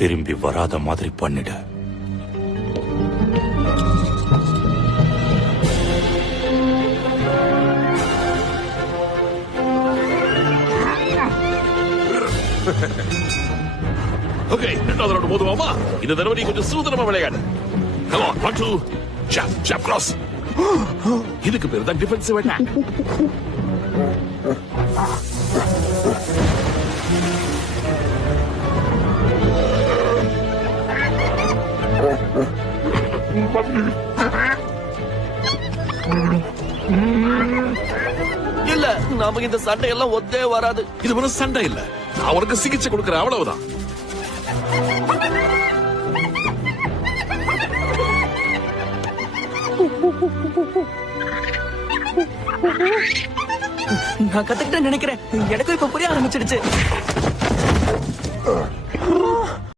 திரும்பி வராத மாதிரி பண்ணிடு. ஓகே, ரெண்டாவது ரவுண்ட் போதுமாமா? இந்த தடவை நீ கொஞ்சம் சூதனமா விளையாடு. Come on, 1 2 jab jab cross. இதுக்கு பேரு தான் டிஃபென்சிவ் அட்டாக். இல்ல, நமக்கு இந்த சண்டை எல்லாம் ஒத்தே வராது. இது ஒரு சண்டை இல்ல, நான் உனக்கு சிகிச்சை கொடுக்கறேன், அவ்வளவுதான். நான் கத்துக்கிட்டேன் நினைக்கிறேன். எனக்கும் இப்ப புரிய ஆரம்பிச்சிடுச்சு.